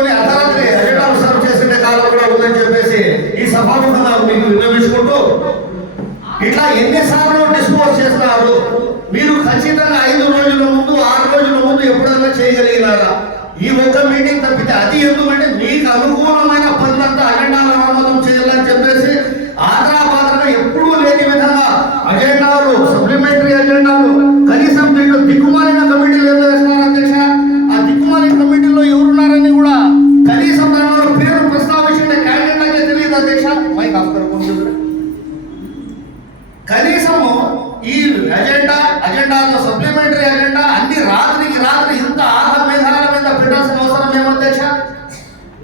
పెట్టుకుని అర్ధరాత్రి అజెండాలు సర్వ్ చేసే కాలం కూడా ఉందని చెప్పేసి ఈ సభాముఖంగా మీకు విన్నవించుకుంటూ, ఇట్లా ఎన్నిసార్లు డిస్పోజ్ చేస్తున్నారు మీరు? ఖచ్చితంగా 5 రోజుల ముందు 6 రోజుల ముందు ఎప్పుడైనా చేయగలిగినారా? ఈ ఒక్క మీటింగ్ తప్పితే, అది ఎందుకంటే మీకు అనుకూలమైన పనులంతా అజెండాలు ఆమోదం చేయాలని చెప్పేసి ఆదరాబాదన ఎప్పుడూ లేని విధంగా అజెండాలు, సప్లిమెంటరీ అజెండాలు, కనీసం దీంట్లో దిక్కుమాలిన కమిటీలు ఏం చేస్తున్నారు అధ్యక్ష? ఆ దిక్కుమాలిన కమిటీలో ఎవరున్నారని కూడా కనీసం దానిలో పేరు ప్రస్తావించిన క్యాండిడేట్లకే తెలియదు అధ్యక్ష. మైక్ ఆఫ్ కనుకుంటుంది. కనీసము ఈ అజెండాలో సప్లిమెంటరీ అజెండా అన్ని రాత్రికి రాత్రి ఇంత ఆహ్లాదాల మీద పెట్టాల్సిన అవసరం ఏమో అధ్యక్ష?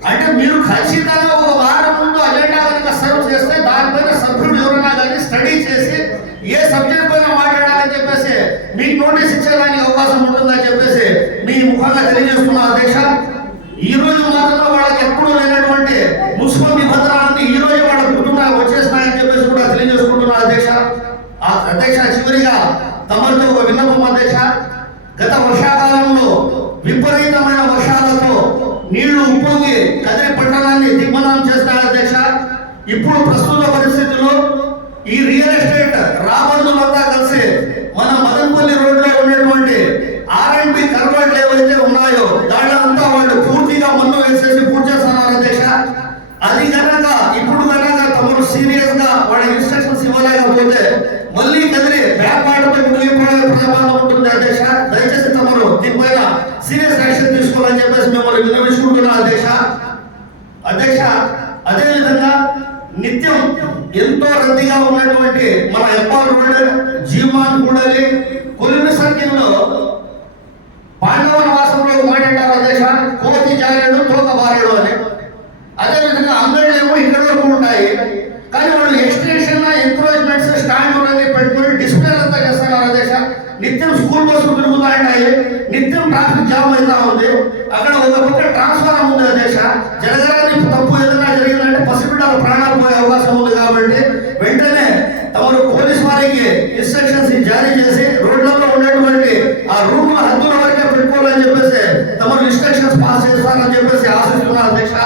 అంటే మీరు ఖచ్చితంగా ఒక వారం ముందు అజెండా కనుక సర్వ్ చేస్తే దానిపైన సభ్యుడు ఎవరైనా కానీ స్టడీ చేసి ఏ సబ్జెక్ట్ పైన మాట్లాడాలని చెప్పేసి మీకు నోటీస్ ఇచ్చేదానికి అవకాశం ఉంటుందని చెప్పేసి మీ ముఖంగా తెలియజేస్తున్నా అధ్యక్ష. ఈ రోజు మాత్రం వాళ్ళకి ఎప్పుడూ లేనటువంటి మున్సిపల్ నిబంధనలన్నీ ఈ రోజు వాళ్ళ కుటుంబాలు వచ్చేస్తున్నాయని చెప్పేసి కూడా తెలియజేసుకుంటున్నా అధ్యక్ష. అధ్యక్ష, చివరిగా తమరితో ఒక విన్నపం అధ్యక్ష. గత వర్షాకాలంలో విపరీతమైన వర్షాలతో నీళ్లు ఉప్పొంగి కదిరి పట్టణాన్ని దిగ్బంధనం చేస్తారు అధ్యక్ష. ఇప్పుడు ప్రస్తుత పరిస్థితుల్లో ఈ రియల్ ఎస్టేట్ రాబందులంతా కలిసి మన మదనపల్లి రోడ్లో ఉన్నటువంటి R&B కర్వాట్లు ఏవైతే ఉన్నాయో దాంట్లో అంతా వాళ్ళు పూర్తిగా మన్ను వేసేసి పూర్తి చేస్తున్నారు అధ్యక్ష. అది కనుక ఇప్పుడు కనుక తమరు సీరియస్ గా వాళ్ళ ఇన్స్ట్రక్షన్స్ ఇవ్వలేకపోతే మళ్ళీ కదిరి బ్యాక్వార్డ్పై మునిగిపోయే ప్రమాదం ఉంటుంది అధ్యక్ష. దయచేసి తమరు దీనిపైన సీరియస్ యాక్షన్ తీసుకోవాలని చెప్పేసి మిమ్మల్ని విన్నవించుకుంటున్నా అధ్యక్ష. అధ్యక్ష, అదేవిధంగా నిత్యం ఎంతో రద్దీగా ఉన్నటువంటి మన ఎప్పాల్ రోడ్, జీవాన్ కూడలి, కొలిమి సర్కిల్లో పాండవ నివాసంలో మాట్లాడారు అధ్యక్ష. కోతి జారేడు తోక బారేడు అని. అదేవిధంగా అంగళ్ళు ఇక్కడ వరకు ఉంటాయి, కానీ వాళ్ళు ఎక్స్టెన్షన్, ఎంక్రోచ్మెంట్స్, స్టాండ్ పెట్టుకుని డిస్ప్లేలు అంతా చేస్తున్నారు అధ్యక్ష. నిత్యం స్కూల్ బస్సులు తిరుగుతాయి, నిత్యం ట్రాఫిక్ జామ్ అవుతా ఉంది. అక్కడ ఒక పక్క ట్రాన్స్ఫారం ఉంది అధ్యక్ష. జరగరాని తప్పు ఏదైనా జరిగిందంటే పసిబిడ్డల ప్రాణాలు పోయే అవకాశం ఉంది. కాబట్టి వెంటనే తమరు పోలీస్ వారికి ఇన్స్ట్రక్షన్స్ జారీ చేసి రోడ్లలో ఉన్నటువంటి ఆ రూమ్ హద్దుల వరకే పెట్టుకోవాలని చెప్పేసి తమరు ఇన్స్ట్రక్షన్స్ పాస్ చేస్తారని చెప్పేసి ఆశిస్తున్నారు అధ్యక్ష.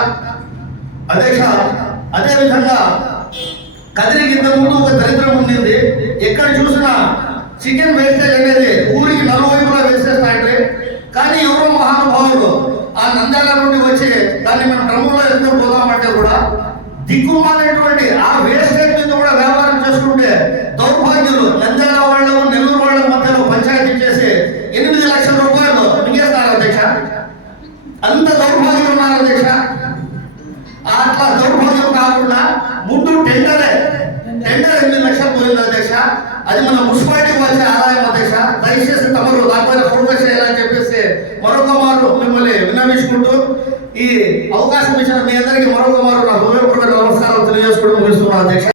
అధ్యక్ష, అదేవిధంగా కదిరికి ఇంత ముందు ఒక దరిద్రం ఉండింది. ఎక్కడ చూసినా చికెన్ వేస్టేజ్ అనేది ఊరికి నలువైపులా వేసేస్తాంటే, కానీ ఎవరో మహానుభావులు ఆ నంద్యాల నుండి వచ్చి దాన్ని మనం డ్రమ్ములో ఎందుకు పోదామంటే కూడా దిక్కుమాలేటువంటి ఆ వేస్టేజ్ మీద కూడా వ్యాపారం చేసుకుంటే దౌర్భాగ్యులు నంద్యాల వాళ్ళు, నెల్లూరు వాళ్ళ మధ్యలో పంచాయతీ చేసి 8 లక్షల రూపాయలు మింగేస్తారు అధ్యక్ష. అంత దౌర్భాగ్యులు ఉన్నారు అధ్యక్ష. అట్లా దౌర్భాగ్యం కాకుండా ముందు టెండర్ 8 లక్షలు పోయింది అధ్యక్ష. అది మన మున్సిపాలిటీకి వచ్చే ఆదాయం అధ్యక్ష. దయచేసి తమరు దానిపైన ఫోకస్ చేయాలని చెప్పేసి మరొక మారు మిమ్మల్ని విన్నవించుకుంటూ ఈ అవకాశం ఇచ్చిన మీ అందరికీ మరొక మారు నా హృదయపూర్వక నమస్కారం తెలియజేసుకోవడం ముగిస్తున్నాను అధ్యక్ష.